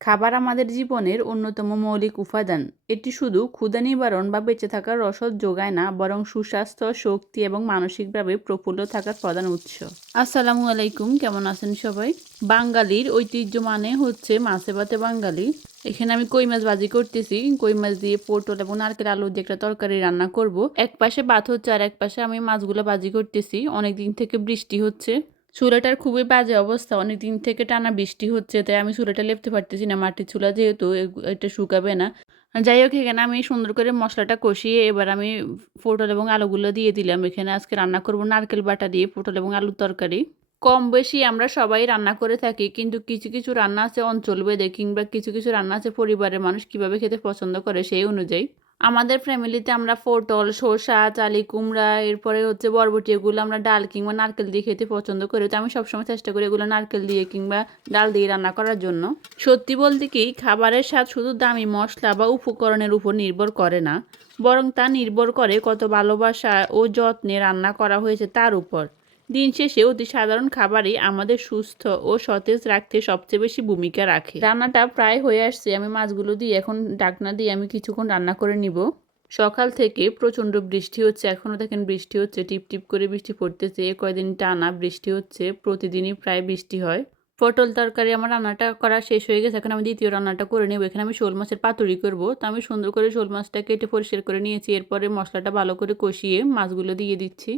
খাবার আমাদের জীবনের অন্যতম মৌলিক উপাদান। এটি শুধু ক্ষুধা নিবারণ বা বেঁচে থাকার রসদ যোগায় না, বরং সুস্বাস্থ্য, শক্তি এবং মানসিকভাবে প্রফুল্ল থাকার প্রধান উৎস। আসসালামু আলাইকুম, কেমন আছেন সবাই? বাঙালির ঐতিহ্য মানে হচ্ছে মাছে ভাতে বাঙালি। এখানে আমি কই মাছ ভাজি করতেছি। কই মাছ দিয়ে পটল এবং নারকেল আলু দিয়ে একটা তরকারি রান্না করব। এক পাশে ভাত হচ্ছে আর এক পাশে আমি মাছগুলো ভাজি করতেছি। অনেকদিন থেকে বৃষ্টি হচ্ছে, চুলাটার খুবই বাজে অবস্থা। অনেকদিন থেকে টানা বৃষ্টি হচ্ছে, তাই আমি চুলাটা লেপতে পারতেছি না। মাটির চুলা যেহেতু এটা শুকাবে না। যাই হোক, এখানে আমি সুন্দর করে মশলাটা কষিয়ে এবার আমি পটল এবং আলুগুলো দিয়ে দিলাম। এখানে আজকে রান্না করব নারকেল বাটা দিয়ে পটল এবং আলুর তরকারি। কম বেশি আমরা সবাই রান্না করে থাকি, কিন্তু কিছু কিছু রান্না আছে অঞ্চলভেদে, কিংবা কিছু কিছু রান্না আছে পরিবারের মানুষ কিভাবে খেতে পছন্দ করে সেই অনুযায়ী। আমাদের ফ্যামিলিতে আমরা পটল, শসা, চালি কুমড়া, এরপরে হচ্ছে বরবটি, এগুলো আমরা ডাল কিংবা নারকেল দিয়ে খেতে পছন্দ করি। তো আমি সবসময় চেষ্টা করি এগুলো নারকেল দিয়ে কিংবা ডাল দিয়ে রান্না করার জন্য। সত্যি বলতে কি, খাবারের স্বাদ শুধু দামি মশলা বা উপকরণের উপর নির্ভর করে না, বরং তা নির্ভর করে কত ভালোবাসা ও যত্নে রান্না করা হয়েছে তার উপর। দিন শেষে অতি সাধারণ খাবারই আমাদের সুস্থ ও সতেজ রাখতে সবচেয়ে বেশি ভূমিকা রাখে। রান্নাটা প্রায় হয়ে আসছে। আমি মাছগুলো দিয়ে এখন ঢাকনা দিয়ে আমি কিছুক্ষণ রান্না করে নিব। সকাল থেকে প্রচণ্ড বৃষ্টি হচ্ছে, এখনও দেখেন বৃষ্টি হচ্ছে, টিপ টিপ করে বৃষ্টি পড়তেছে। কয়দিন টানা বৃষ্টি হচ্ছে, প্রতিদিনই প্রায় বৃষ্টি হয়। পটল তরকারি আমার রান্নাটা করা শেষ হয়ে গেছে। এখন আমি দ্বিতীয় রান্নাটা করে নেব। এখানে আমি শোল মাছের পাতুরি করব। তো আমি সুন্দর করে শোল মাছটা কেটে পরিষ্কার করে নিয়েছি। এরপরে মশলাটা ভালো করে কষিয়ে মাছগুলো দিয়ে দিচ্ছি।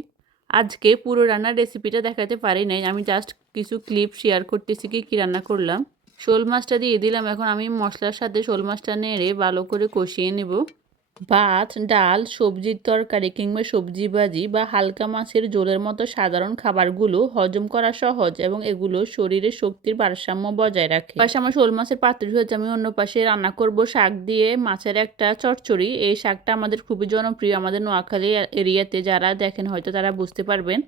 আজকে পুরো রান্নার রেসিপিটা দেখাতে পারি নাই, আমি জাস্ট কিছু ক্লিপ শেয়ার করতেছি কি রান্না করলাম। শোল মাছটা দিয়ে দিলাম। এখন আমি মশলার সাথে শোল মাছটা নেড়ে ভালো করে কষিয়ে নেব। ভাত, ডাল, সবজির তরকারি কিংবা সবজি ভাজি বা হালকা মাছের ঝোলের মতো সাধারণ খাবারগুলো হজম করা সহজ এবং এগুলো শরীরের শক্তির ভারসাম্য বজায় রাখে। পাশে আমার শোল মাছের পাতুরি হয়েছে, আমি অন্য পাশে রান্না করব শাক দিয়ে মাছের একটা চচ্চড়ি। এই শাকটা আমাদের খুবই জনপ্রিয় আমাদের নোয়াখালী এরিয়াতে। যারা দেখেন হয়তো তারা বুঝতে পারবেন।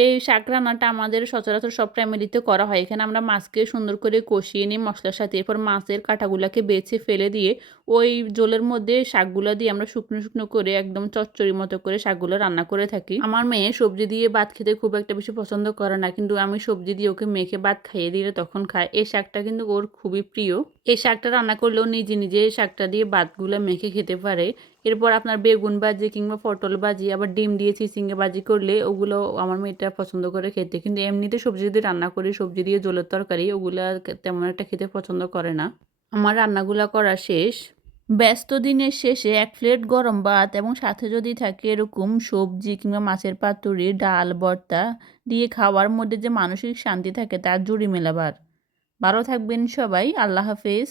এই শাক রান্নাটা আমাদের সচরাচর সব ফ্যামিলিতে করা হয়। এখানে আমরা মাছকে সুন্দর করে কষিয়ে নিই মশলার সাথে। এরপর মাছের কাঁটাগুলোকে বেছে ফেলে দিয়ে ওই ঝোলের মধ্যে শাকগুলো দিয়ে আমরা শুকনো শুকনো করে একদম চচ্চড়ির মতো করে শাকগুলো রান্না করে থাকি। আমার মেয়ে সবজি দিয়ে ভাত খেতে খুব একটা বেশি পছন্দ করে না, কিন্তু আমি সবজি দিয়ে ওকে মেখে ভাত খাইয়ে দিলে তখন খায়। এই শাকটা কিন্তু ওর খুবই প্রিয়। এই শাকটা রান্না করলেও নিজে নিজে শাকটা দিয়ে ভাতগুলো মেখে খেতে পারে। এরপর আপনার বেগুন ভাজি কিংবা পটল ভাজি, আবার ডিম দিয়ে চিচিঙ্গা ভাজি করলে ওগুলো আমার মেয়েটা পছন্দ করে খেতে। কিন্তু এমনিতে সবজি যদি রান্না করি, সবজি দিয়ে ঝোলের তরকারি, ওগুলা তেমন একটা খেতে পছন্দ করে না। আমার রান্নাগুলা করা শেষ। ব্যস্ত দিনের শেষে এক প্লেট গরম ভাত এবং সাথে যদি থাকে এরকম সবজি কিংবা মাছের পাতুরি, ডাল, ভর্তা দিয়ে খাওয়ার মধ্যে যে মানসিক শান্তি থাকে তার জুড়ি মেলাবার। ভালো থাকবেন সবাই, আল্লাহ হাফেজ।